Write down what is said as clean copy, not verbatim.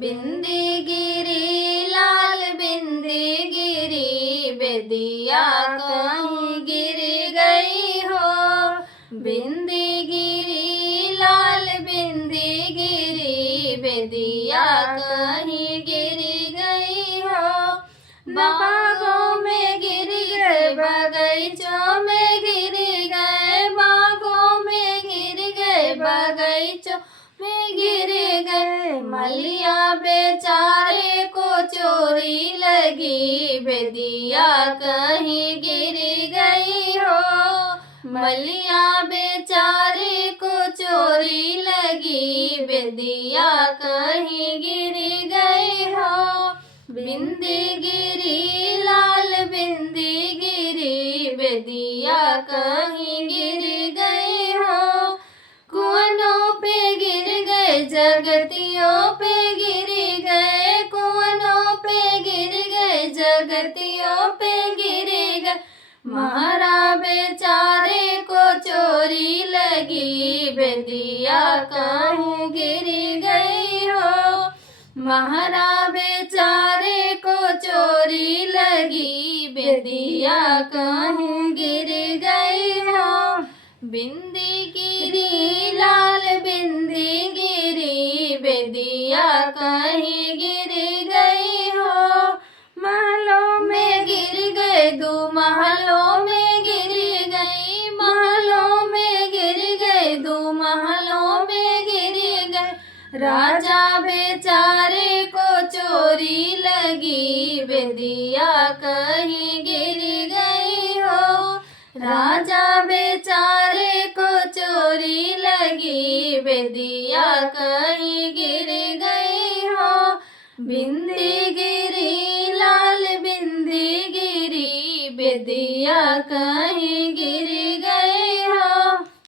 बिंदी गिरी लाल बिंदी गिरी, बेदिया कहीं गिर गई हो। बिंदी गिरी लाल बिंदी गिरी, बेदिया कहीं गिर गई हो। बागों में गिर गए, बगीचों में गिर गए, बागों में गिर गए, बगीचों में गिर गए। मलिया बेचारे को चोरी लगी, बेदिया कहीं गिर गई हो। मलिया बेचारे को चोरी लगी, बेदिया कहीं गिर गई हो। बिंदी गिरी लाल बिंदी गिरी, बेदिया कहीं गिर गई हो। कुआनों पे गिर गए, जगतियों पे गिर गए, कुआनों पे गिर गए, जगतियों पे गिर गए। महारा बेचारे को चोरी लगी, बेदिया कहीं गिर गई हो। महारा बेचारे को चोरी लगी, बेदिया कहीं गिर गई हो। बिंदी गिरी लाल बिंदी गिरी, बेदिया कहीं गिर गई हो। महलों में गिर गए, दो महलों में गिर गई, महलों में गिर गए, दो महलों में गिर गए। राजा बेचारे को चोरी लगी, बेदिया कहीं गिर गई हो। राजा बेचारे को चोरी लगी, बेदिया कहीं गिर गई हो। बिंदी गिरी लाल बिंदी गिरी, बेदिया कहीं गिर